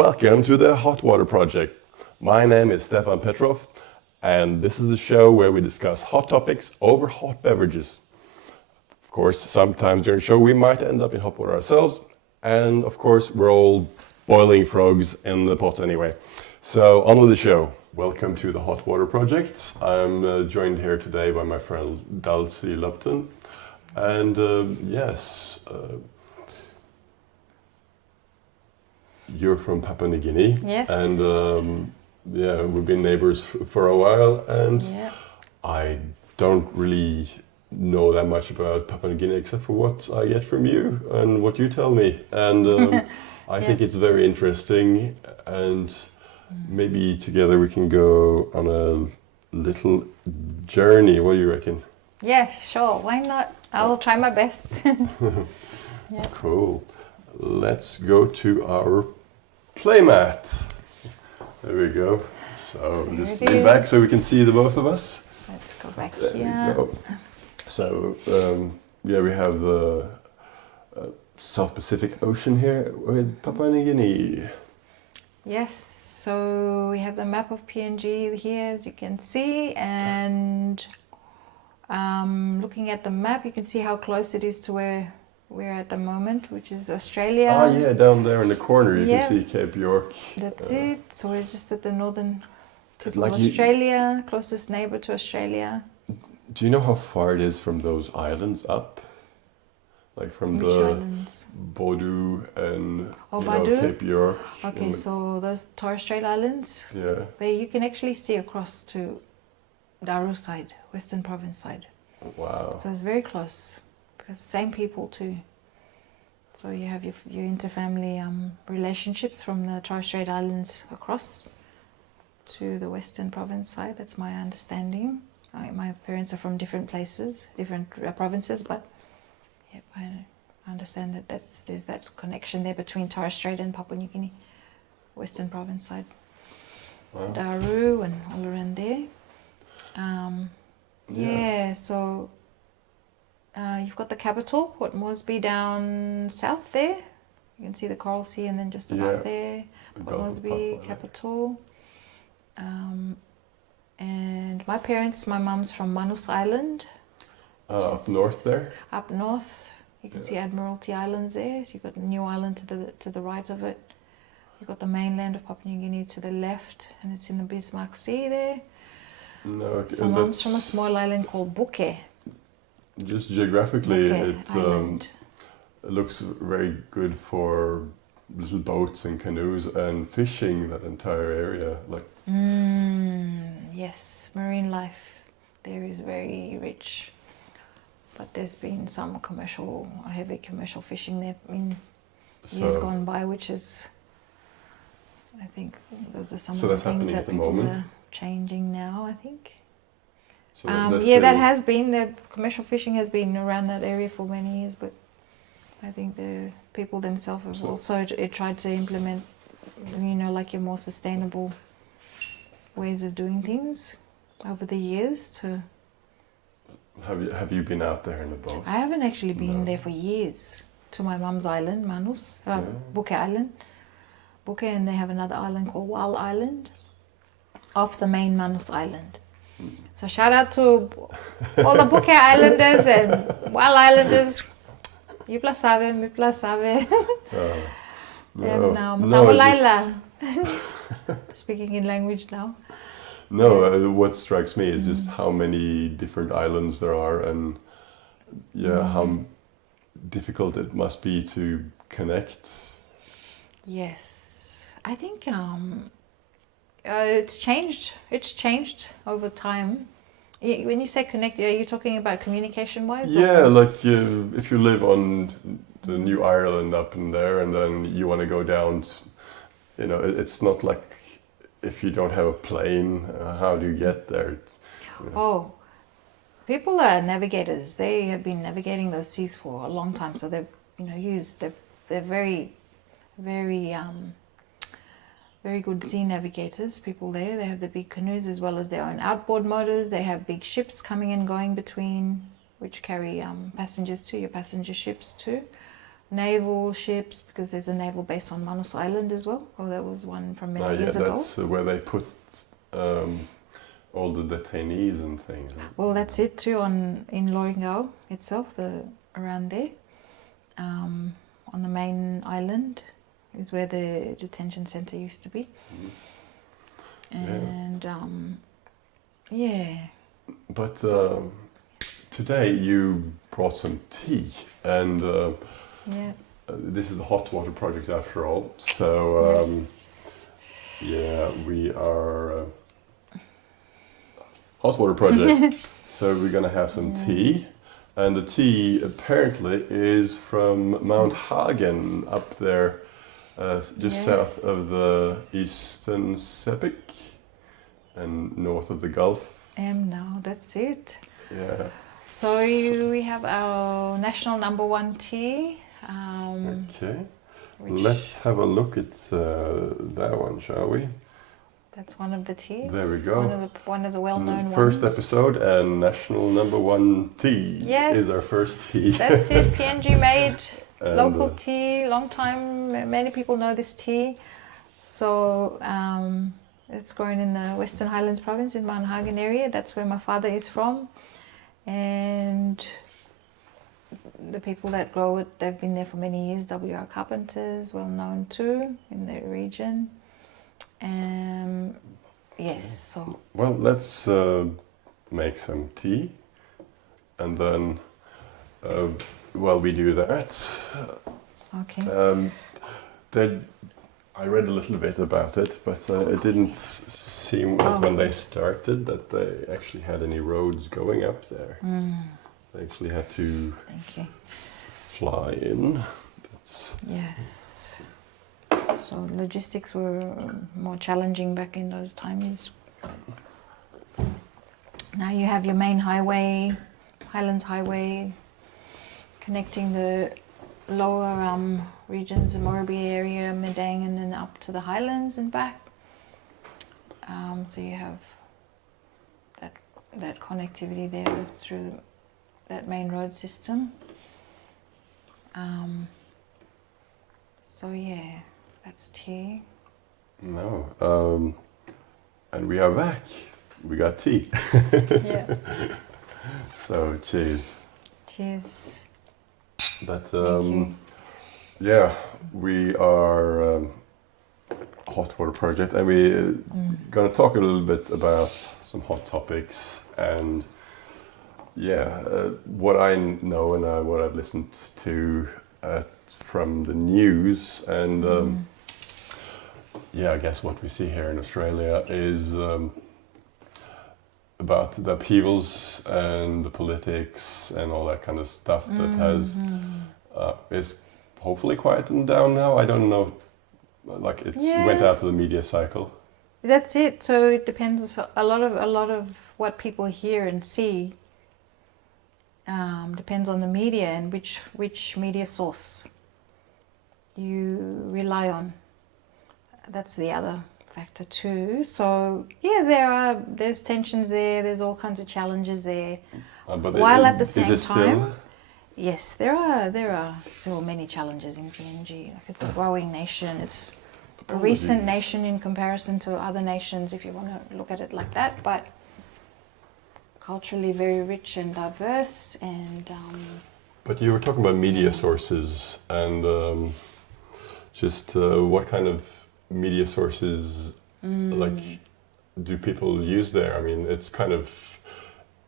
Welcome to the Hot Water Project. My name is Stefan Petrov, and this is the show where we discuss hot topics over hot beverages. Of course, sometimes during the show we might end up in hot water ourselves, and of course we're all boiling frogs in the pot anyway. So on with the show. Welcome to the Hot Water Project. I'm joined here today by my friend Dulcie Lupton, and you're from Papua New Guinea. Yes. And we've been neighbors for a while, and I don't really know that much about Papua New Guinea except for what I get from you and what you tell me. And I think it's very interesting, and maybe together we can go on a little journey. What do you reckon? Yeah, sure. Why not? I will try my best. Cool. Let's go to our playmat. There we go. So There just it lean back is. so we can see the both of us. Let's go back There here. we go. So we have the South Pacific Ocean here with Papua New Guinea. Yes, so we have the map of PNG here, as you can see, and looking at the map, you can see how close it is to where we're at the moment, which is Australia. Ah, yeah, down there in the corner you Yeah. can see Cape York. That's it. So we're just at the northern tip Like of Australia, closest neighbor to Australia. Do you know how far it is from those islands up? Like from Which the islands? Bodu and Badu? Cape York. Okay, and so those Torres Strait Islands, yeah. there you can actually see across to Daru side, Western Province side. Wow. So it's very close, because same people too. So you have your interfamily relationships from the Torres Strait Islands across to the Western Province side. That's my understanding. My parents are from different places, different provinces, but yep, I understand that there's that connection there between Torres Strait and Papua New Guinea, Western Province side. Wow. Daru and all around there. So you've got the capital, Port Moresby, down south there. You can see the Coral Sea, and then just about there, Port Moresby, capital. And my mum's from Manus Island. Up north there? Up north, you can see Admiralty Islands there. So you've got New Island to the right of it. You've got the mainland of Papua New Guinea to the left, and it's in the Bismarck Sea there. No, okay, So mum's from a small island called Buke. just geographically, Island. it looks very good for little boats and canoes and fishing, that entire area. Like Yes, marine life there is very rich, but there's been some heavy commercial fishing there in years gone by, which is, I think, those are some of the things that people are changing now, I think. So that has been, the commercial fishing has been around that area for many years, but I think the people themselves have also tried to implement, like your more sustainable ways of doing things over the years. Have you been out there in a boat? I haven't actually been there for years, to my mum's island, Manus, Buke Island. Buke, and they have another island called Wal Island, off the main Manus Island. So shout out to all the Buke Islanders and Wal Islanders. You plus save, me plus save. Speaking in language now. No, what strikes me is just how many different islands there are, and how difficult it must be to connect. Yes, I think it's changed. It's changed over time. When you say connect, are you talking about communication-wise? Yeah, like if you live on the New Ireland up in there, and then you want to go down, it's not like if you don't have a plane, how do you get there? Oh, people are navigators. They have been navigating those seas for a long time, so they've they're very, very very good sea navigators, people there. They have the big canoes as well as their own outboard motors. They have big ships coming and going between, which carry passengers too, your passenger ships too. naval ships, because there's a naval base on Manus Island as well. Oh, that was one from many years ago. That's where they put all the detainees and things. Well, that's it too, in Loringau itself, around there. On the main island is where the detention centre used to be. And But today you brought some tea, and this is a hot water project after all. So we are hot water project. So we're gonna have some tea, and the tea apparently is from Mount Hagen up there, just south of the Eastern Sepik and north of the Gulf. Now that's it. Yeah. So we have our national #1 tea. Okay. Let's have a look at that one, shall we? That's one of the teas. There we go. One of the well-known ones. First episode, and national #1 tea is our first tea. That's it. PNG made local tea. Long time. Many people know this tea. So it's grown in the Western Highlands province in Mount Hagen area. That's where my father is from, and the people that grow it, they've been there for many years. W.R. carpenters, well known too in their region. So. Well, let's make some tea, and then while we do that, Okay. I read a little bit about it, but it didn't seem when they started that they actually had any roads going up there. They actually had to fly in. Yes. So logistics were more challenging back in those times. Now you have your main highway, Highlands Highway, connecting the lower regions, the Morribee area, Medang, and then up to the Highlands and back. So you have that connectivity there through that main road system. That's tea. No, and we are back. We got tea. Yeah. So cheers. Cheers. But Thank you. we are hot water project, and we're gonna talk a little bit about some hot topics, and what I know and what I've listened to from the news, and I guess what we see here in Australia is about the upheavals and the politics and all that kind of stuff that has is hopefully quieting down now. I don't know, like it went out of the media cycle. That's it. So it depends. A lot of what people hear and see depends on the media and which media source you rely on. That's the other factor too. So there's tensions there. There's all kinds of challenges there. While at the same time, yes, there are still many challenges in PNG. Like, it's a growing nation. It's a recent nation in comparison to other nations, if you want to look at it like that. But culturally very rich and diverse, and. But you were talking about media sources, and just what kind of media sources do people use there? I mean, it's kind of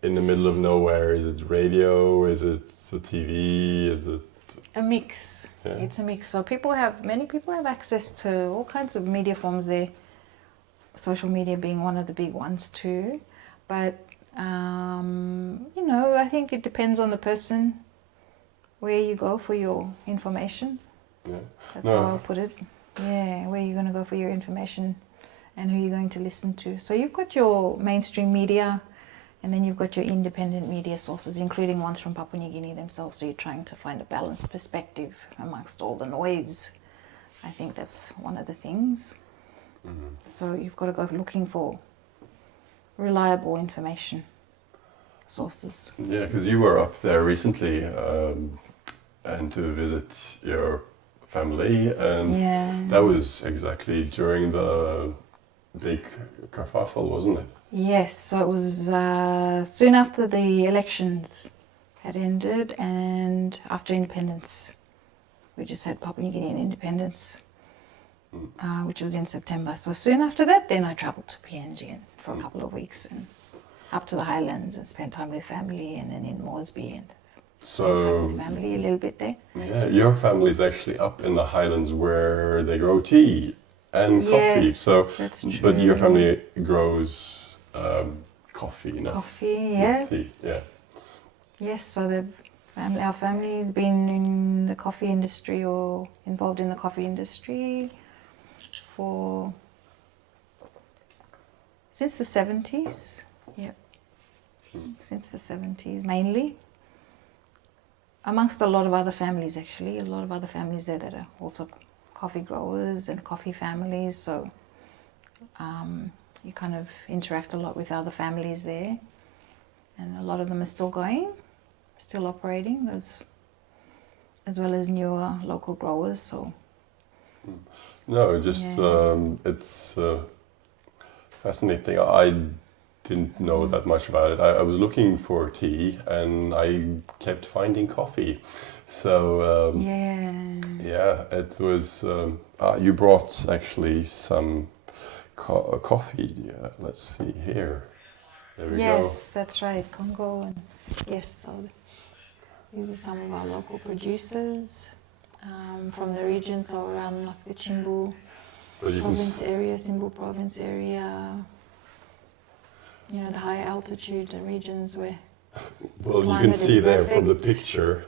in the middle of nowhere. Is it radio? Is it the TV? Is it a mix? Yeah. It's a mix. So many people have access to all kinds of media forms there. Social media being one of the big ones too. But I think it depends on the person, where you go for your information. Yeah. That's how I'll put it. Yeah, where you're going to go for your information and who you're going to listen to. So you've got your mainstream media, and then you've got your independent media sources, including ones from Papua New Guinea themselves. So you're trying to find a balanced perspective amongst all the noise. I think that's one of the things. Mm-hmm. So you've got to go looking for reliable information sources. Yeah, because you were up there recently and to visit your family, and Yeah. that was exactly during the big kerfuffle, wasn't it? Yes, so it was soon after the elections had ended and after independence. We just had Papua New Guinean independence, which was in September. So soon after that, then I travelled to PNG for a couple of weeks and up to the highlands and spent time with family, and then in Moresby and spent time with family a little bit there. Yeah, your family's actually up in the highlands where they grow tea and coffee. Yes, So, that's true. but your family grows coffee, not Coffee, yeah. tea. Yeah. Yes, so our family's been in the coffee industry or involved in the coffee industry since the 70s. Yep. Since the 70s mainly. Amongst a lot of other families actually, a lot of other families there that are also coffee growers and coffee families, so you kind of interact a lot with other families there, and a lot of them are still going, still operating, as well as newer local growers. So No, just it's fascinating. I didn't know that much about it. I was looking for tea and I kept finding coffee. So yeah, it was. You brought actually some coffee. Yeah, let's see here. There we go. Yes, that's right, Congo, and yes. So these are some of our local producers from the region, so around like the Chimbu province area, Simbu province area. You know, the high altitude regions where. Well, you can see there from the picture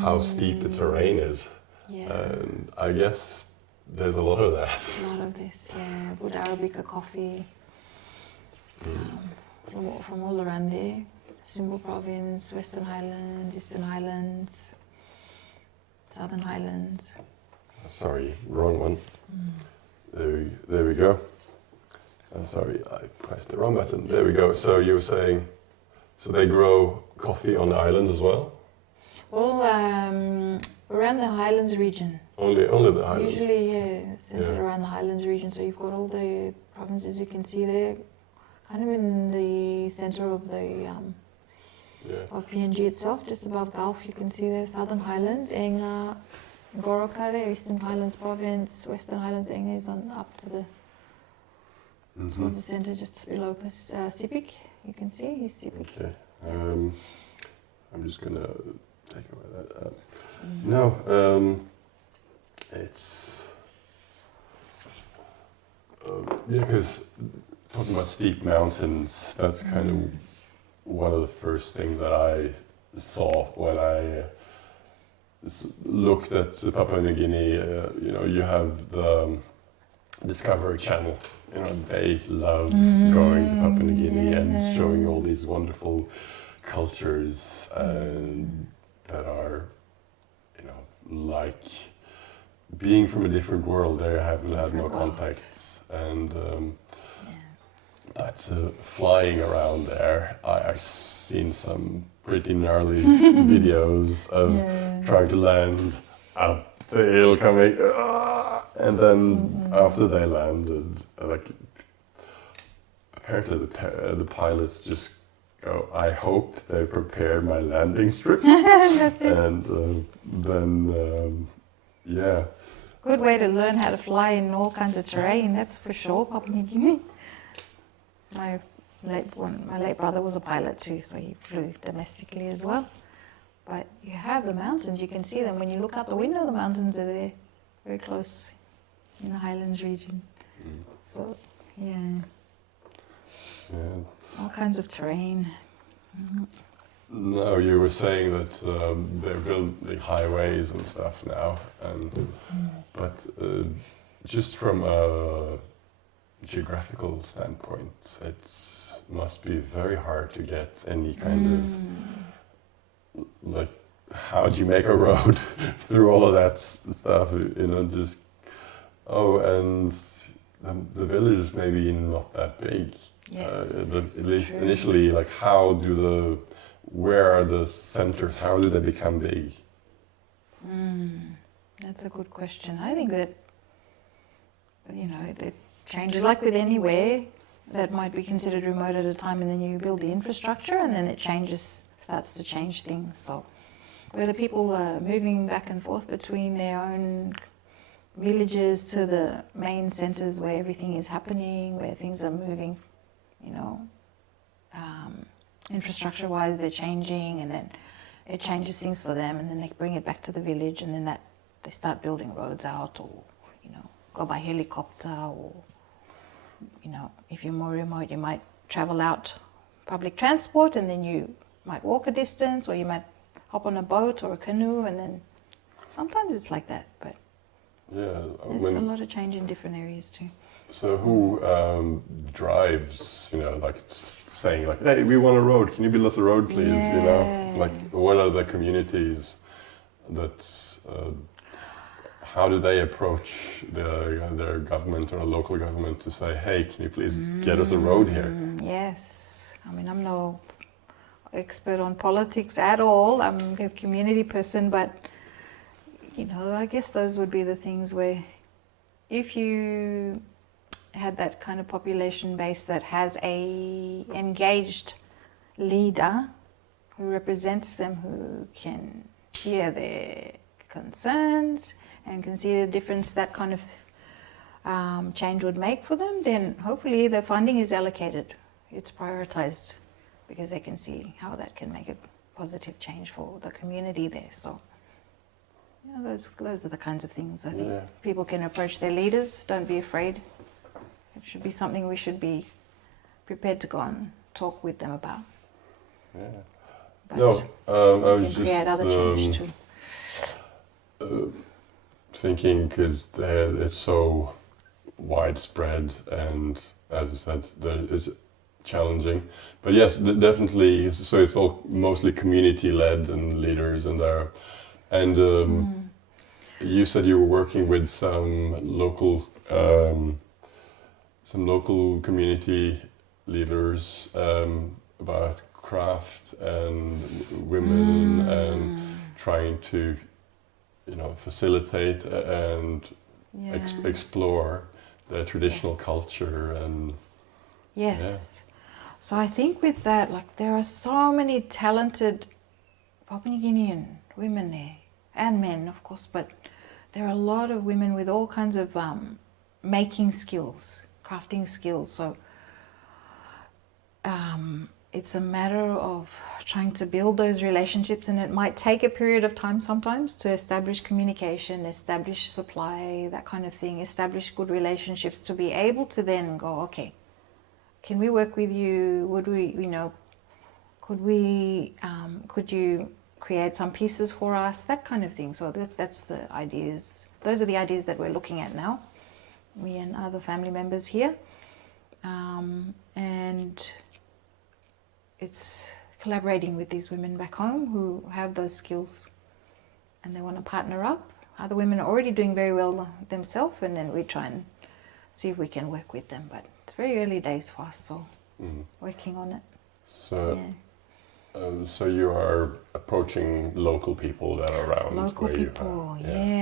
how steep the terrain is. Yeah. And I guess there's a lot of that. A lot of this, yeah. Wood Arabica coffee from all around there. Simbu province, Western Highlands, Eastern Highlands, Southern Highlands. Sorry, wrong one. There we go. Sorry, I pressed the wrong button. There we go. So you were saying, so they grow coffee on the islands as well? Well, around the Highlands region. Only the highlands? Usually, yeah, centered around the Highlands region. So you've got all the provinces you can see there, kind of in the center of the of PNG itself, just above Gulf. You can see there Southern Highlands, Enga, Goroka there, Eastern Highlands province, Western Highlands, Enga is on up to the towards the center, just below Sipik. You can see he's Sipik. Okay. I'm just gonna take away that. No, it's yeah, because talking about steep mountains, that's kind of one of the first things that I saw when I looked at Papua New Guinea. You know, you have the Discovery Channel. You know, they love going to Papua New Guinea and showing all these wonderful cultures and that are, you know, like being from a different world. They haven't had no contact, and but flying around there, I've seen some pretty gnarly videos of trying to land up the hill coming. And then after they landed, like apparently the pilots just go, I hope they prepared my landing strip. That's it. And then yeah. Good way to learn how to fly in all kinds of terrain, that's for sure, Papua New Guinea. My late brother was a pilot too, so he flew domestically as well. But you have the mountains, you can see them. When you look out the window, the mountains are there, very close in the Highlands region. So, yeah, all kinds of terrain. No, you were saying that they're building highways and stuff now, and but just from a geographical standpoint, it must be very hard to get any kind of like. How do you make a road through all of that stuff? You know, just and the village is maybe not that big. Yes, at least initially, like where are the centers? How do they become big? That's a good question. I think that, that changes, like with anywhere that might be considered remote at a time, and then you build the infrastructure and then it starts to change things. So whether people are moving back and forth between their own villages to the main centres where everything is happening, where things are moving, infrastructure-wise, they're changing, and then it changes things for them, and then they bring it back to the village, and then they start building roads out, or go by helicopter, or if you're more remote, you might travel out public transport, and then you might walk a distance, or you might hop on a boat or a canoe, and then sometimes it's like that, but there's a lot of change in different areas too. So who drives, like saying like, hey, we want a road, can you build us a road, please? Like what are the communities that, how do they approach their government or a local government to say, hey, can you please get us a road here? Yes, I mean, I'm no expert on politics at all. I'm a community person, but I guess those would be the things where if you had that kind of population base that has a engaged leader who represents them, who can hear their concerns and can see the difference that kind of change would make for them, then hopefully the funding is allocated, it's prioritized, because they can see how that can make a positive change for the community there. So those are the kinds of things I think people can approach their leaders. Don't be afraid. It should be something we should be prepared to go and talk with them about. But I was can create other change too. Thinking, because it's so widespread, and as you said, it's challenging. But yes, definitely. So it's all mostly community-led and leaders and there. And you said you were working with some local community leaders about craft and women and trying to, facilitate and explore the traditional culture and. Yes. So I think with that, there are so many talented Papua New Guinean women there, and men, of course, but there are a lot of women with all kinds of making skills, crafting skills. So it's a matter of trying to build those relationships, and it might take a period of time sometimes to establish communication, establish supply, that kind of thing, establish good relationships to be able to then go, okay, can we work with you? Would we, could you create some pieces for us? That kind of thing. So that's the ideas. Those are the ideas that we're looking at now, me and other family members here. And it's collaborating with these women back home who have those skills and they want to partner up. Other women are already doing very well themselves, and then we try and see if we can work with them. But it's very early days for us, so working on it. So, so you are approaching local people that are around. Local people,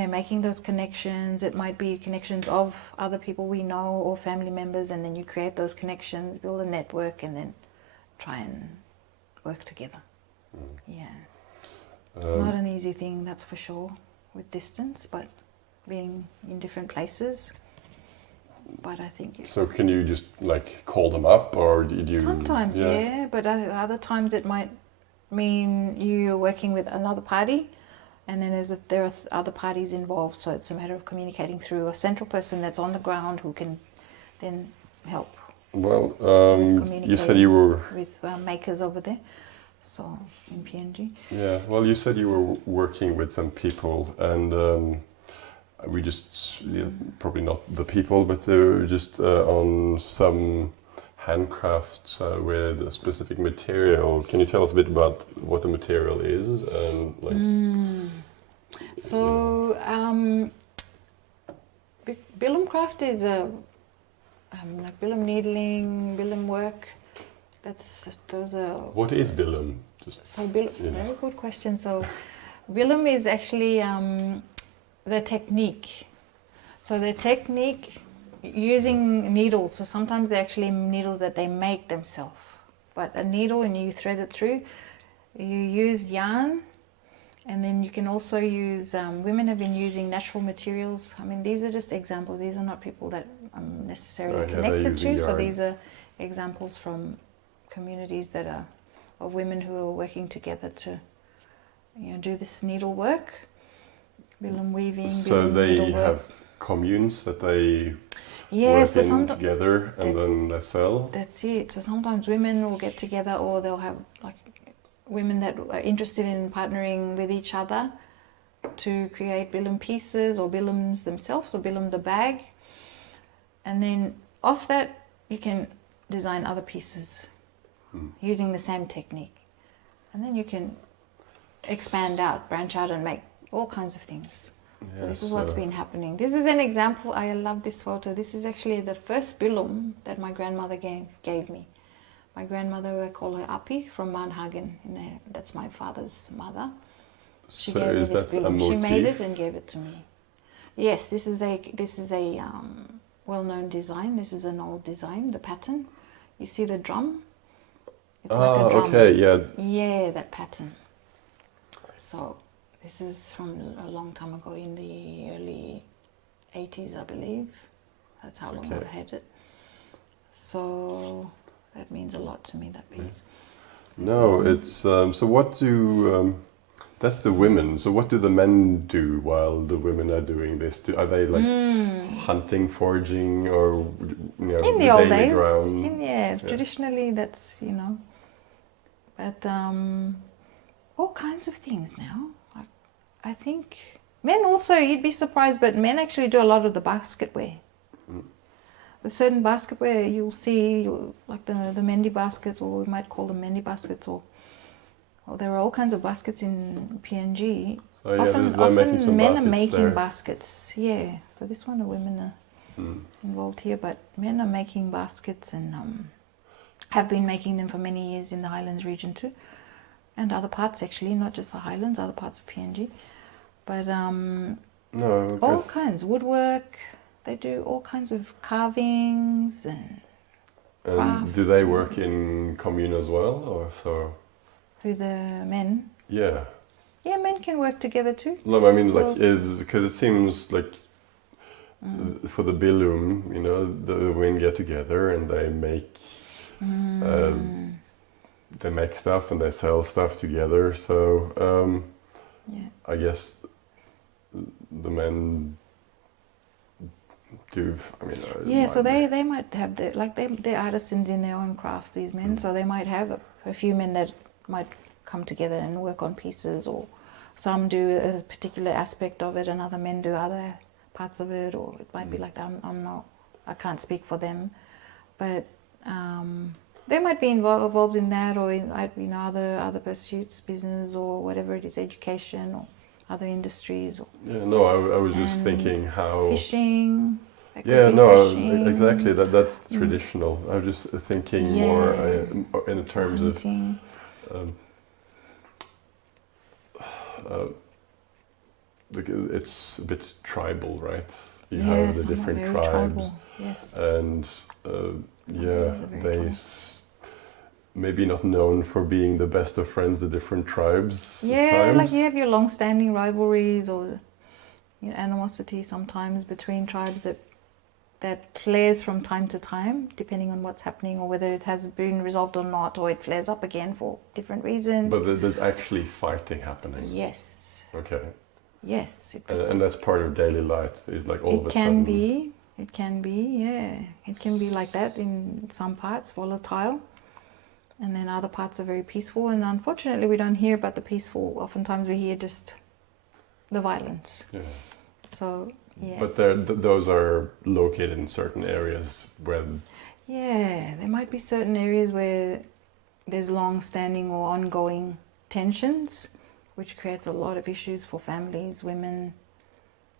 making those connections. It might be connections of other people we know or family members, and then you create those connections, build a network, and then try and work together. Not an easy thing, that's for sure, with distance, but being in different places. But I think. So can you just call them up, or did you? Sometimes, but other times it might mean you're working with another party, and then there are other parties involved. So it's a matter of communicating through a central person that's on the ground who can then help. Well, you said you were with makers over there, so in PNG. Yeah, well, you said you were working with some people, and we just probably not the people, but just on some handcrafts with a specific material. Can you tell us a bit about what the material is and So, Bilum craft is a Bilum needling, Bilum work. Those are. What is Bilum? So Bilum, very good question. So Bilum is actually the technique. So the technique using needles. So sometimes they're actually needles that they make themselves. But a needle, and you thread it through. You use yarn, and then you can also use. Women have been using natural materials. I mean, these are just examples. These are not people that I'm necessarily connected to. So these are examples from communities that are of women who are working together to, do this needlework, Bilum weaving. So Bilum they needlework. have communes that they Yes, work so in together, and then they sell. That's it. So sometimes women will get together, or they'll have like women that are interested in partnering with each other to create Bilum pieces or Bilums themselves, or Bilum the bag. And then off that, you can design other pieces using the same technique. And then you can expand out, branch out, and make all kinds of things. So this is what's been happening. This is an example. I love this photo. This is actually the first Bilum that my grandmother gave me. My grandmother, I call her Api, from Mount Hagen. That's my father's mother. She gave me this Bilum. She made it and gave it to me. Yes, this is a well-known design. This is an old design. The pattern. You see the drum? It's like a drum. Okay, yeah. Yeah, that pattern. So this is from a long time ago, in the early 80s, I believe. That's how long I've had it. So that means a lot to me, that piece. No, it's so what do that's the women. So what do the men do while the women are doing this? Are they like hunting, foraging, or in the old days? Yeah, traditionally that's but all kinds of things now. I think men also, you'd be surprised, but men actually do a lot of the basketware. There's certain basketware you'll see, like the Mendi baskets, or we might call them Mendi baskets, or there are all kinds of baskets in PNG. So often men are making baskets. Yeah. So this one, the women are involved here, but men are making baskets and have been making them for many years in the Highlands region too, and other parts actually, not just the Highlands, other parts of PNG. But all kinds, woodwork. They do all kinds of carvings and craft. Do they work in commune as well, or so? Who, the men? Yeah. Yeah, men can work together too. No, I mean, so, because it seems like for the Bilum, the women get together and they make stuff and they sell stuff together. So I guess the men do. I mean, so they might have they're artisans in their own craft. These men, so they might have a few men that might come together and work on pieces, or some do a particular aspect of it, and other men do other parts of it, or it might be like that. I can't speak for them, but they might be involved in that, or in other pursuits, business, or whatever it is, education, or other industries. I was just thinking how fishing. Fishing. Exactly. That's traditional. I was just thinking more in terms hunting. of. It's a bit tribal, right? You have the different tribes, tribal. Yes. And maybe not known for being the best of friends, the different tribes. Yeah, like you have your long-standing rivalries or animosity sometimes between tribes that flares from time to time, depending on what's happening, or whether it has been resolved or not, or it flares up again for different reasons. But there's actually fighting happening. Yes. Okay. Yes. And that's part of daily life. It's like all of a sudden. It can be, yeah. It can be like that in some parts, volatile. And then other parts are very peaceful. And unfortunately, we don't hear about the peaceful. Oftentimes we hear just the violence. Yeah. So, yeah. But those are located in certain areas where... Yeah, there might be certain areas where there's long-standing or ongoing tensions, which creates a lot of issues for families, women.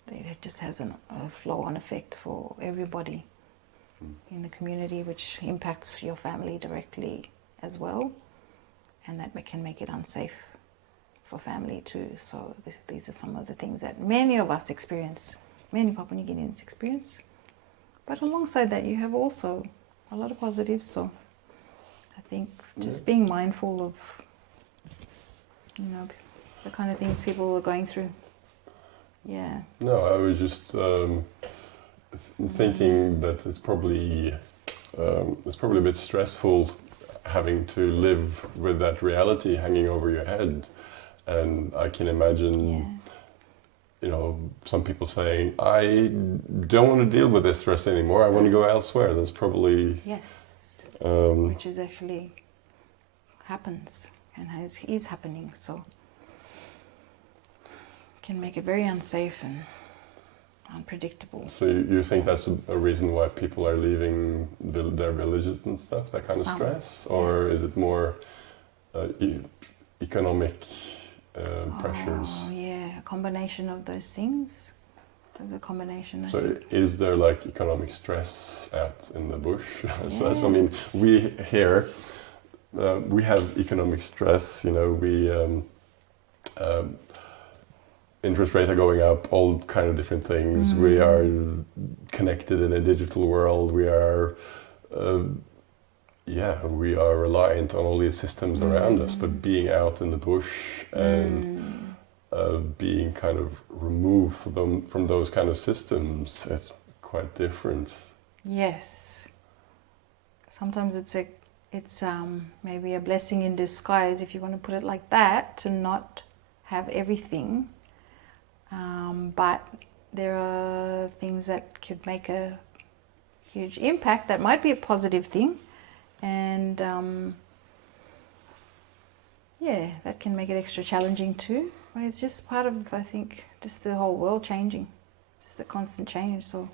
It just has a flow-on effect for everybody in the community, which impacts your family directly as well, and that can make it unsafe for family too. So these are some of the things that many of us experience, many Papua New Guineans experience. But alongside that, you have also a lot of positives. So I think just being mindful of, you know, the kind of things people are going through. Yeah. No, I was just thinking that it's probably a bit stressful having to live with that reality hanging over your head, and I can imagine, you know, some people saying, "I don't want to deal with this stress anymore. I want to go elsewhere." That's probably which is actually happens and is happening. So can make it very unsafe and unpredictable. So you think that's a reason why people are leaving their villages and stuff, that kind of stress? Or is it more economic pressures? Oh, yeah, a combination of those things. There's a combination. So is there like economic stress out in the bush? So I mean, we here, we have economic stress, you know, interest rates are going up, all kind of different things. We are connected in a digital world. We are, we are reliant on all these systems around us. But being out in the bush and being kind of removed from those kind of systems, it's quite different. Yes. Sometimes it's maybe a blessing in disguise, if you want to put it like that, to not have everything. But there are things that could make a huge impact that might be a positive thing, and that can make it extra challenging too. But it's just part of, I think, just the whole world changing, just the constant change. So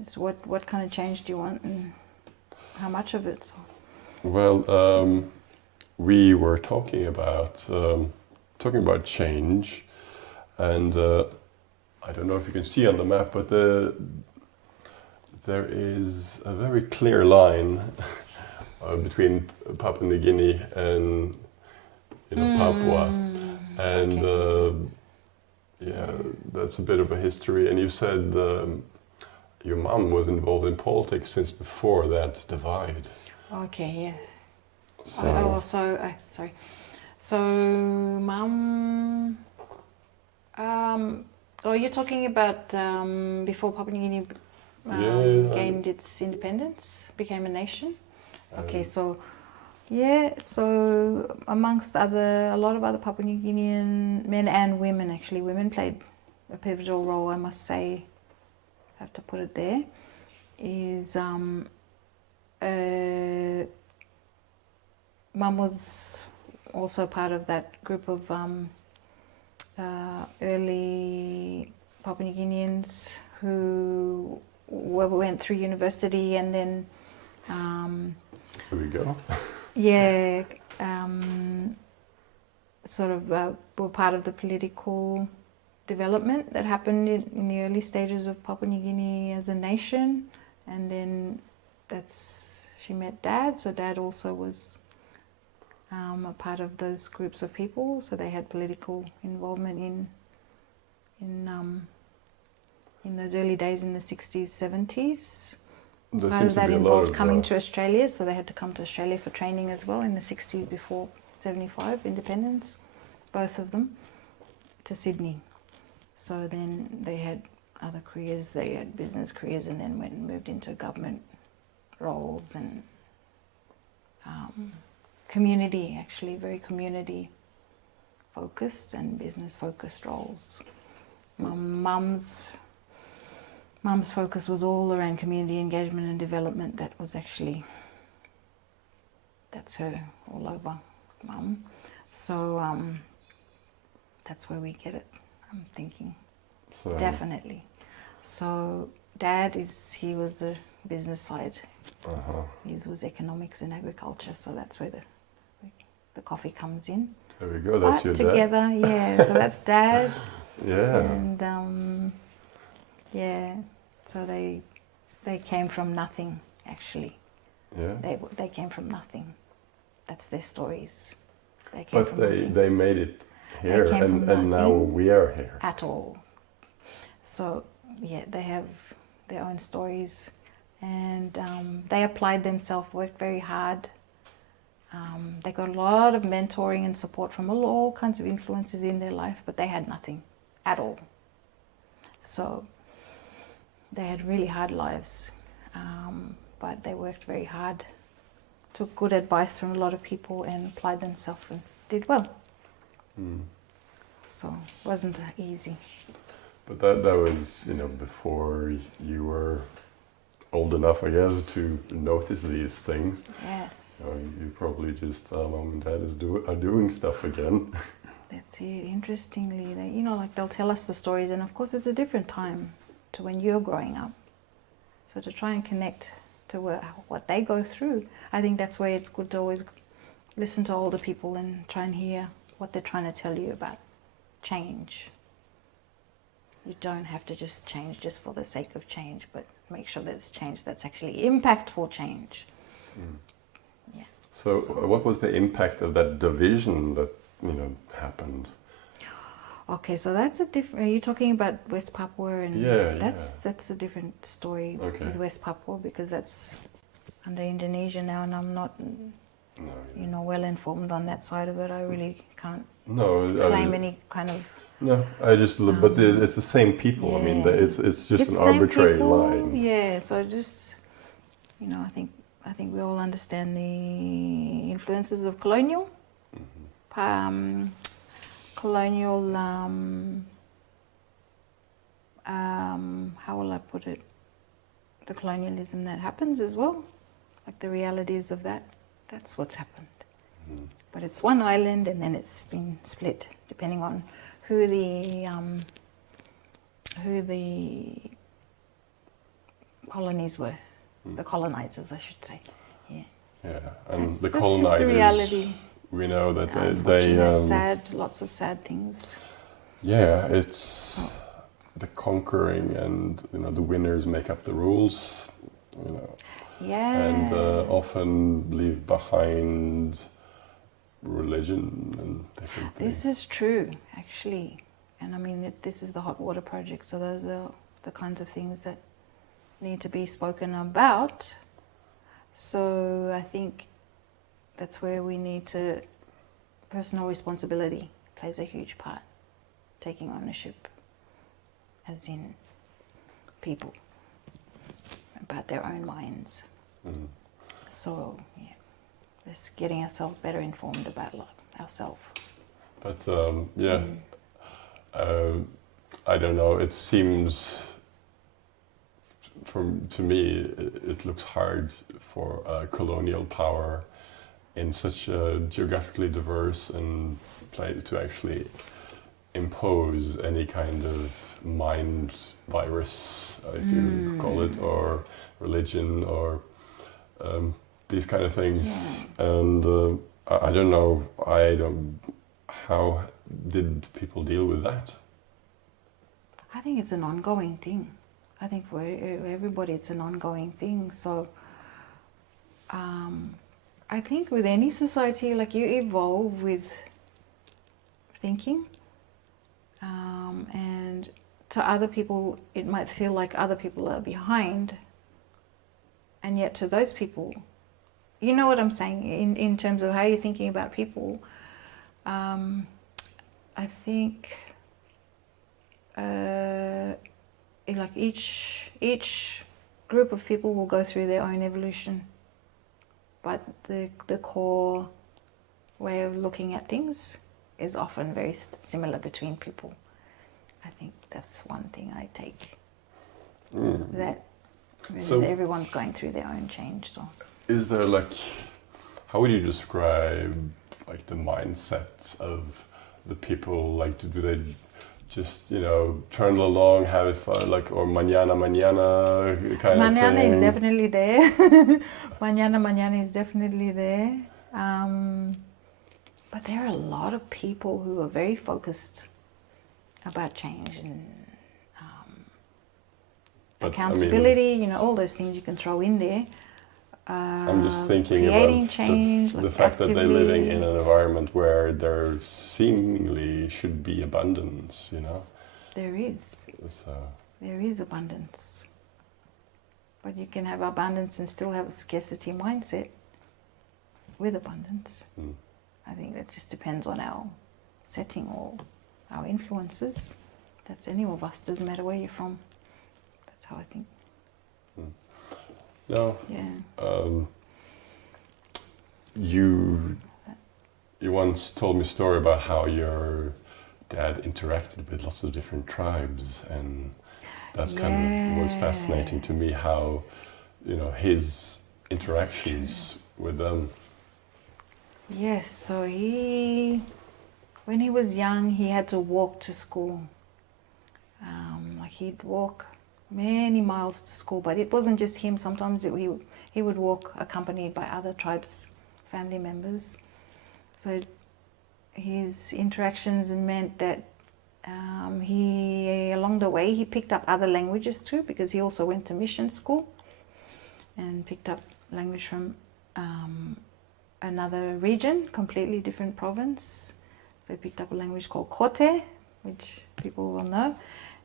it's what kind of change do you want and how much of it? So. Well, we were talking about change. And I don't know if you can see on the map, but there is a very clear line between Papua New Guinea and Papua, and that's a bit of a history. And you said your mom was involved in politics since before that divide. Okay, yeah. So, sorry. So, mum. You're talking about before Papua New Guinea gained its independence, became a nation? Okay, so amongst a lot of other Papua New Guinean men and women, actually, women played a pivotal role, I must say, I have to put it there, is Mum was also part of that group of early Papua New Guineans who went through university and then here we go. Were part of the political development that happened in the early stages of Papua New Guinea as a nation, and then she met Dad, so Dad also was a part of those groups of people, so they had political involvement in those early days in the 60s, 70s. Part of that involved coming to Australia, so they had to come to Australia for training as well in the 60s before 75 independence, both of them, to Sydney. So then they had other careers, they had business careers, and then went and moved into government roles and community, actually, very community focused and business focused roles. Mum's focus was all around community engagement and development. That's her all over, Mum. So that's where we get it, I'm thinking. So, definitely. So Dad he was the business side. His was economics and agriculture, so that's where the coffee comes in. There we go, that's your together, dad. Yeah, so that's Dad. Yeah. And so they came from nothing, actually. Yeah. They came from nothing. That's their stories. They made it here, They came from and now nothing we are here. at all. So yeah, they have their own stories, and they applied themselves, worked very hard. They got a lot of mentoring and support from all kinds of influences in their life, but they had nothing at all. So they had really hard lives, but they worked very hard, took good advice from a lot of people, and applied themselves and did well. So it wasn't easy. But that was, before you were old enough, I guess, to notice these things. Yes. You probably just, mom and dad are doing stuff again. That's it. Interestingly, they'll tell us the stories, and of course it's a different time to when you're growing up. So to try and connect to what they go through, I think that's where it's good to always listen to older people and try and hear what they're trying to tell you about change. You don't have to just change just for the sake of change, but make sure that it's change that's actually impactful change. Yeah. So what was the impact of that division that, happened? Okay, so that's a different. Are you talking about West Papua? And Yeah, that's a different story with West Papua, because that's under Indonesia now, and I'm not, well informed on that side of it. I really can't claim any kind of. No, I just but it's the same people. Yeah. I mean, it's just It's an the same arbitrary people, line. Yeah, so just I think we all understand the influences of colonial. How will I put it? The colonialism that happens as well, like the realities of that. That's what's happened. But it's one island, and then it's been split depending on who the colonies were, the colonizers, I should say. Yeah. Yeah, and That's the just colonizers. the reality. We know that Unfortunate, sad, lots of sad things. Yeah, it's the conquering, and the winners make up the rules. Yeah. And often leave behind religion and different things. This is true, actually. And I mean, this is the Hot Water Project, so those are the kinds of things that need to be spoken about. So I think that's where we need to, personal responsibility plays a huge part, taking ownership, as in people, about their own minds. So, yeah, just getting ourselves better informed about ourselves. But I don't know. It seems, to me, it looks hard for colonial power in such a geographically diverse and place to actually impose any kind of mind virus, if you call it, or religion, or these kind of things. And I don't know. How did people deal with that? I think it's an ongoing thing. I think for everybody it's an ongoing thing. So I think with any society, like, you evolve with thinking, and to other people it might feel like other people are behind, and yet to those people, you know what I'm saying, in terms of how you're thinking about people. I think like each group of people will go through their own evolution, but the core way of looking at things is often very similar between people. I think that's one thing I take, that So everyone's going through their own change. So is there, how would you describe the mindset of the people? Do they just trundle along, have it fun, or mañana kind of Mañana thing? is definitely there. Mañana is definitely there. But there are a lot of people who are very focused about change and accountability, all those things you can throw in there. I'm just thinking creating about change, the like fact that they're living actively. in an environment where there seemingly should be abundance, you know? There is. So, There is abundance. But you can have abundance and still have a scarcity mindset with abundance. mm, I think that just depends on our setting or our influences. That's any of us, doesn't matter where you're from. That's how I think. no, Yeah. you once told me a story about how your dad interacted with lots of different tribes, and that's kind of was fascinating to me, how, you know, his interactions with them. Yes, so when he was young, he had to walk to school. Like he'd walk many miles to school, but it wasn't just him. Sometimes he would walk accompanied by other tribes, family members. So his interactions meant that along the way, he picked up other languages too, because he also went to mission school and picked up language from another region, completely different province. So he picked up a language called Kote, which people will know,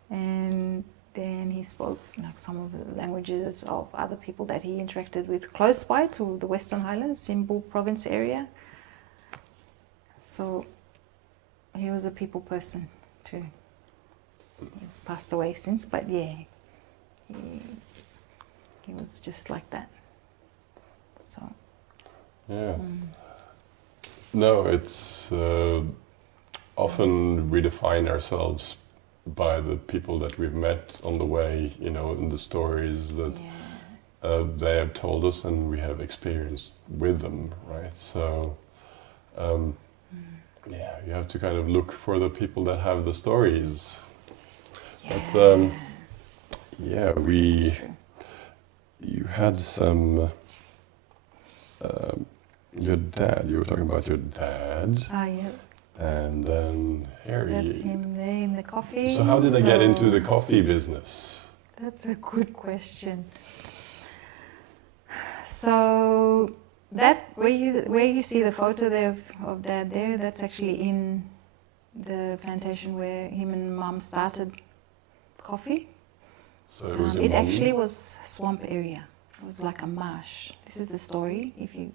and then he spoke some of the languages of other people that he interacted with close by to the Western Highlands, Simbu province area. So he was a people person too. He's passed away since, but yeah, he was just like that. So Yeah. No, it's often we define ourselves by the people that we've met on the way, you know, in the stories that they have told us and we have experienced with them, right? So, yeah, you have to kind of look for the people that have the stories. But yeah, you had some. Your dad, you were talking about your dad. yeah. And then Harry. That's him there in the coffee. So how did they get into the coffee business? That's a good question. So that where you see the photo there of Dad there, that's actually in the plantation where him and Mum started coffee. So it was It actually was swamp area. It was like a marsh. This is the story. If you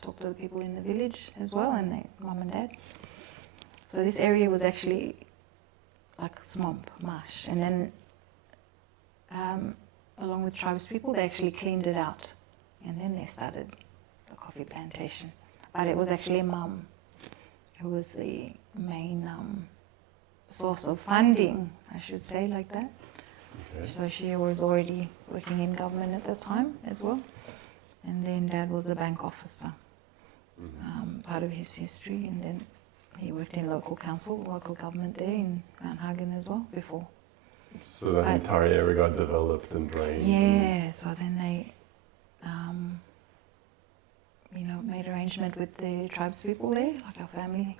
talk to the people in the village as well, and their Mum and Dad. So this area was actually like a swamp, marsh, and then along with tribes people, they actually cleaned it out, and then they started the coffee plantation. But it was actually Mum who was the main source of funding, I should say, like that. Okay. So she was already working in government at the time as well, and then Dad was a bank officer, part of his history, and then he worked in local council, local government there in Mount Hagen as well before. So that entire area got developed and drained. Yeah, so then they, made arrangement with the tribes people there, like our family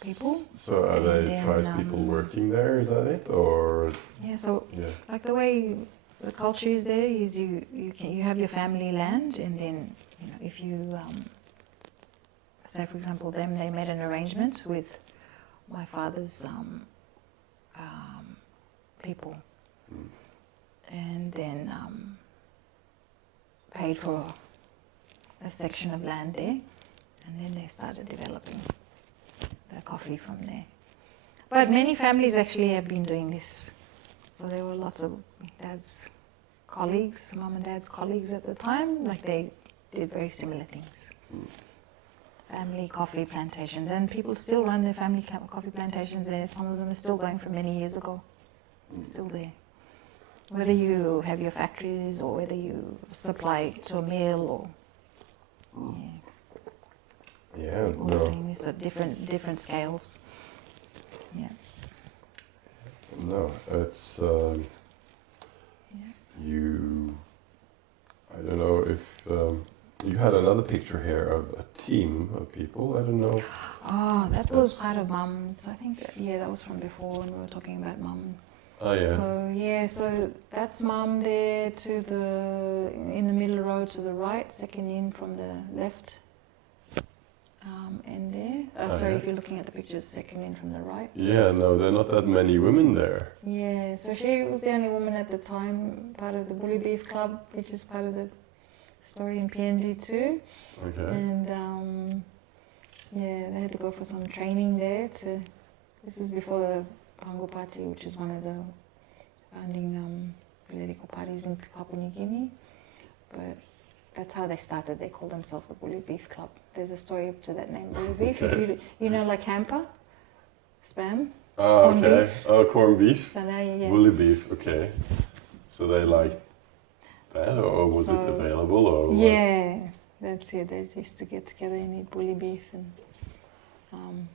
people. So are they then, tribes people working there? Is that it, or? Yeah, so like the way the culture is there is you have your family land, and then if you say, for example, they made an arrangement with my father's people, and then paid for a section of land there, and then they started developing the coffee from there. But many families actually have been doing this. So there were lots of Dad's colleagues, Mum and Dad's colleagues at the time, like they did very similar things. Family coffee plantations, and people still run their family coffee plantations there. Some of them are still going from many years ago, still there. Whether you have your factories or whether you supply to a mill or doing this at different scales. Yeah. No, it's you. I don't know if you had another picture here of a team of people. I don't know. Oh, that was part of Mum's. I think that was from before when we were talking about Mum Oh yeah. So yeah, so that's mum there in the middle row to the right, second in from the left. And there. Sorry, yeah. if you're looking at the pictures, second in from the right. Yeah, no, there are not that many women there. Yeah, so she was the only woman at the time, part of the Bully Beef Club, which is part of the story in PNG too. Okay. And yeah, they had to go for some training there. This was before the Pango Party, which is one of the founding political parties in Papua New Guinea. But that's how they started. They called themselves the Bully Beef Club. There's a story to that name, Bully Beef. Okay. If you know, like hamper, spam. Oh, Corned okay. beef. Oh, corned beef. So now yeah. Bully beef. Okay. So they liked that, or was it available, or what? Yeah, that's it. They used to get together and eat bully beef, and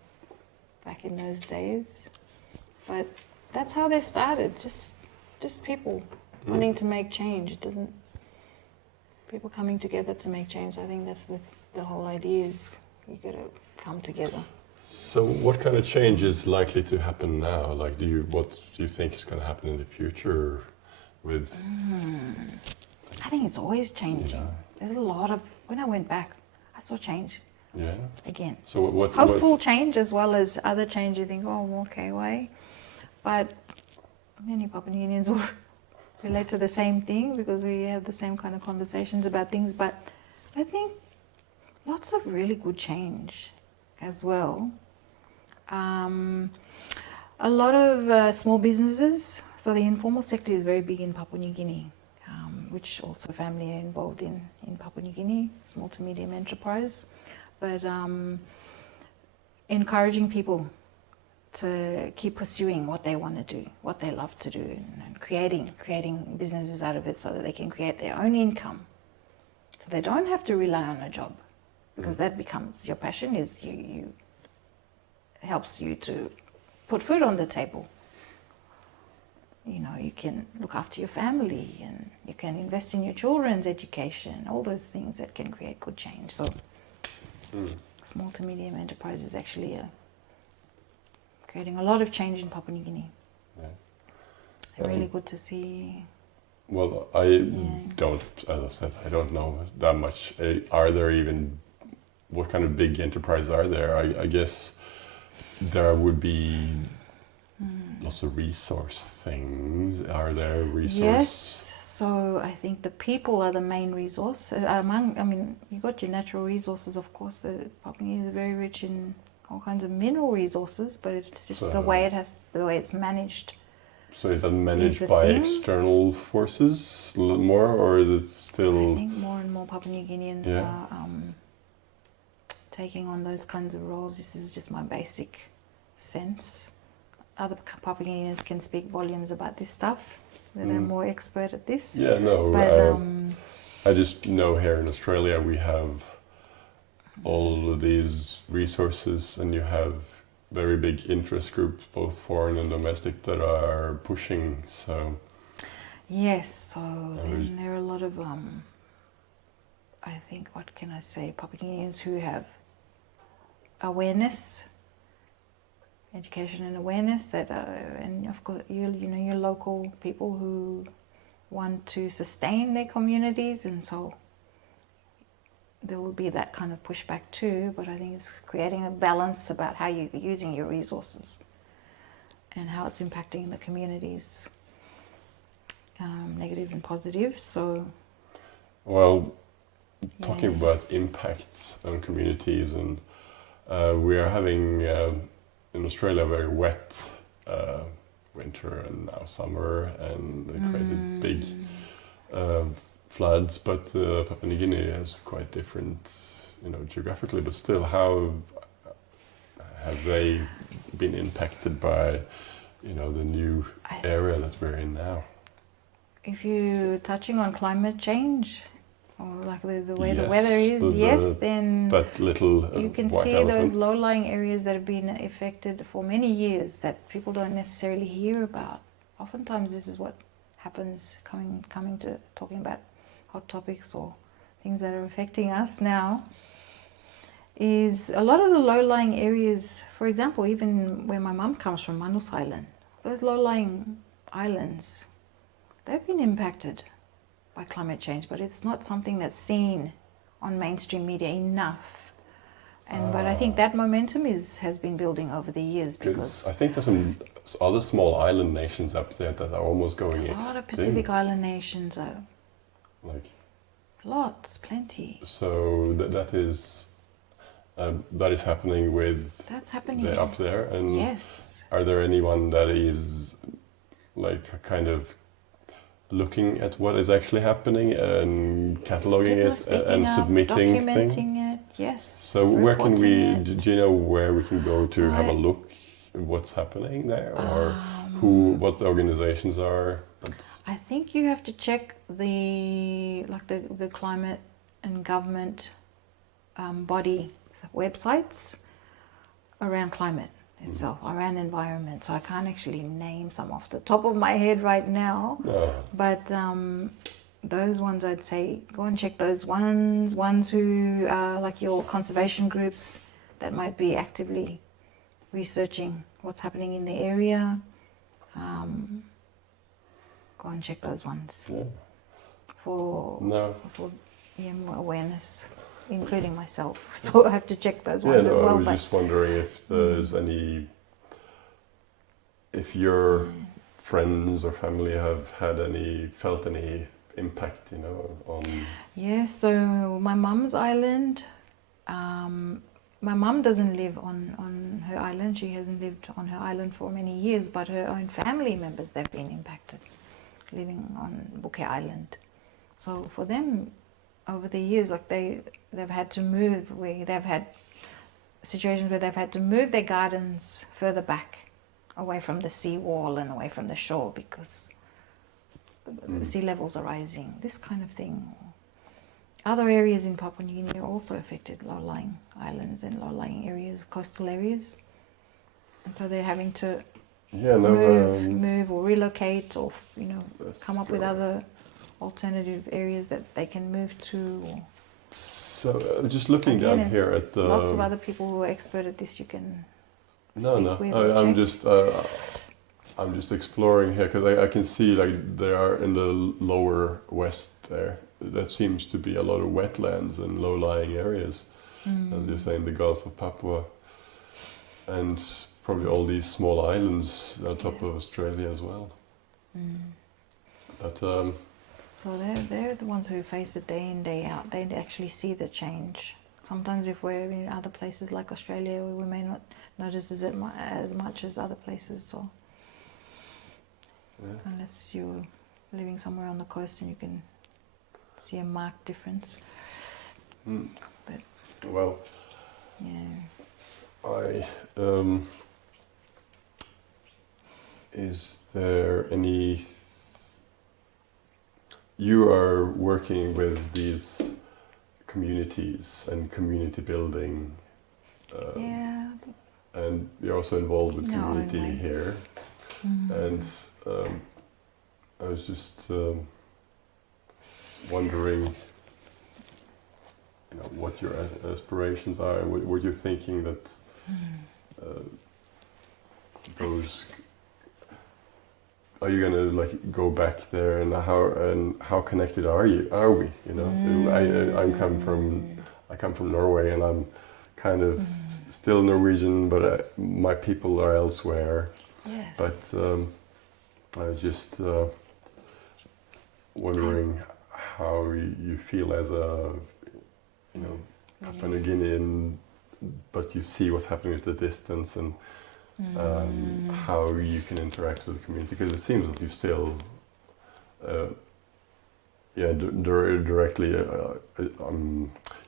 back in those days. But that's how they started. Just people wanting to make change. It doesn't. People coming together to make change. I think that's the whole idea. Is you got to come together. So what kind of change is likely to happen now? Like, what do you think is going to happen in the future with? I think it's always changing. Yeah. There's a lot of. When I went back, I saw change. Yeah. Again. So what's Hopeful change as well as other change. You think, oh, okay, why? But many Papua New Guineans will relate to the same thing because we have the same kind of conversations about things. But I think lots of really good change as well. A lot of small businesses. So the informal sector is very big in Papua New Guinea, which also family are involved in Papua New Guinea, small to medium enterprise. But encouraging people to keep pursuing what they want to do, what they love to do, and creating businesses out of it so that they can create their own income. So they don't have to rely on a job, because that becomes your passion, is you helps you to put food on the table. You know, you can look after your family and you can invest in your children's education, all those things that can create good change. So small to medium enterprise is actually creating a lot of change in Papua New Guinea. Yeah. Really good to see. Well, I don't, as I said, I don't know that much. Are there even, what kind of big enterprises are there? I guess there would be lots of resource things. Are there resources? Yes, so I think the people are the main resource. You got your natural resources, of course. The Papua New Guinea is very rich in all kinds of mineral resources, but it's just the way it's managed. So is that managed by external forces more, or is it still? I think more and more Papua New Guineans are taking on those kinds of roles. This is just my basic sense. Other Papua New Guineans can speak volumes about this stuff. That are more expert at this. Yeah, no. But I just know here in Australia we have all of these resources, and you have very big interest groups, both foreign and domestic, that are pushing. So yes, so then there are a lot of I think, what can I say, Papua New Guineans who have awareness, education and awareness, that and of course your local people who want to sustain their communities, and so there will be that kind of pushback too. But I think it's creating a balance about how you're using your resources and how it's impacting the communities, negative and positive. So talking about impacts on communities, and we are having in Australia a very wet winter and now summer, and it created big floods. But Papua New Guinea is quite different, geographically. But still, how have they been impacted by, the new area that we're in now? If you're touching on climate change, or like the way the weather is, then that little you can white see elephant. those low-lying areas that have been affected for many years that people don't necessarily hear about. Oftentimes this is what happens coming to talking about hot topics or things that are affecting us now, is a lot of the low-lying areas. For example, even where my mum comes from, Manus Island, those low-lying islands, they've been impacted by climate change, but it's not something that's seen on mainstream media enough. But I think that momentum has been building over the years because I think there's some other small island nations up there that are almost going a extinct. lot of Pacific Island nations are Like, lots, plenty. so that is happening with That's happening. up there. And Yes. are there anyone that is like kind of looking at what is actually happening and cataloging People are it speaking and up, submitting things? documenting it. Yes. So where can we? reporting it. Do you know where we can go to So have a I- look at what's happening there, or what the organizations are? I think you have to check the climate and government body websites around climate itself, around environment. So I can't actually name some off the top of my head right now. No. But those ones, I'd say, go and check those ones who are like your conservation groups that might be actively researching what's happening in the area. Go and check those ones Yeah. for more awareness, including myself. So I have to check those ones as I well. was just wondering if there's if your friends or family have felt any impact, on. Yeah, so my mum's island, my mum doesn't live on her island. She hasn't lived on her island for many years, but her own family members, they've been impacted living on Bouquet Island. So for them, over the years, like they've had to move. They've had situations where they've had to move their gardens further back, away from the seawall and away from the shore because the sea levels are rising. This kind of thing. Other areas in Papua New Guinea are also affected, low-lying islands and low-lying areas, coastal areas, and so they're having to move or relocate or come up with other alternative areas that they can move to. So just looking Again, down here at the. Lots of other people who are expert at this you can. I'm just exploring here because I can see like they are in the lower west there. That seems to be a lot of wetlands and low-lying areas, as you're saying, the Gulf of Papua, and probably all these small islands on top of Australia as well. But so they're the ones who face it day in, day out. They actually see the change. Sometimes if we're in other places like Australia, we may not notice it as much as other places. So unless you're living somewhere on the coast and you can see a marked difference. But well, is there any? You are working with these communities and community building, and you're also involved with community here. And I was just wondering, what your aspirations are and what you're thinking that those. Are you gonna go back there, and how connected are we? I come from Norway, and I'm kind of still Norwegian, but my people are elsewhere. yes. But I was just wondering how you feel as a Papua New Guinean, but you see what's happening at the distance, and how you can interact with the community, because it seems that you still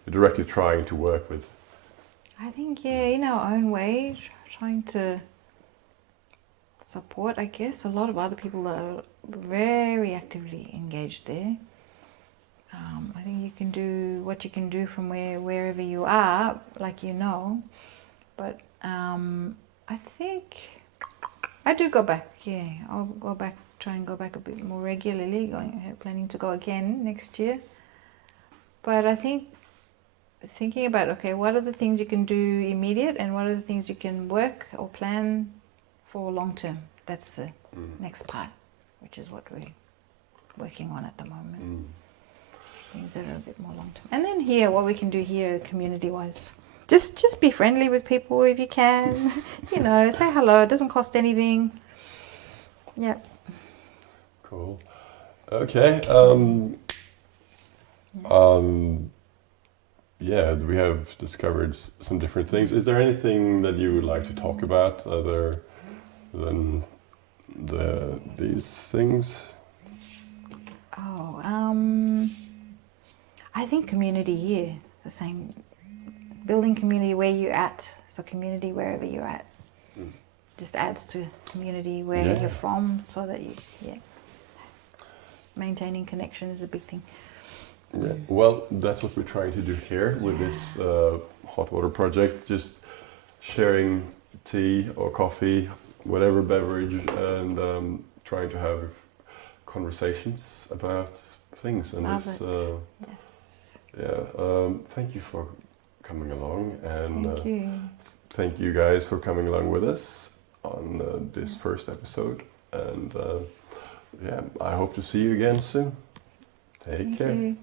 directly trying to work with. I think in our own way, trying to support, I guess. A lot of other people are very actively engaged there. I think you can do what you can do from wherever you are, but I think I do go back. Yeah, I'll go back. Try and go back a bit more regularly. Planning to go again next year. But I think thinking about what are the things you can do immediate, and what are the things you can work or plan for long term. That's the next part. which is what we're working on at the moment. Things that are a bit more long term. And then here, what we can do here, community-wise, just be friendly with people if you can. You know, say hello. It doesn't cost anything. Yeah. Cool. Okay. Yeah, we have discovered some different things. Is there anything that you would like to talk about other than these things? Oh, I think community here, the same. Building community where you're at, so community wherever you're at. Just adds to community where you're from, so that maintaining connection is a big thing. Yeah. Well, that's what we're trying to do here with this hot water project, just sharing tea or coffee, whatever beverage, and trying to have conversations about things. And Love this, it. Yes. yeah, thank you for coming along, and Thank you. thank you guys for coming along with us on this first episode. And yeah, I hope to see you again soon. Take care. Thank you.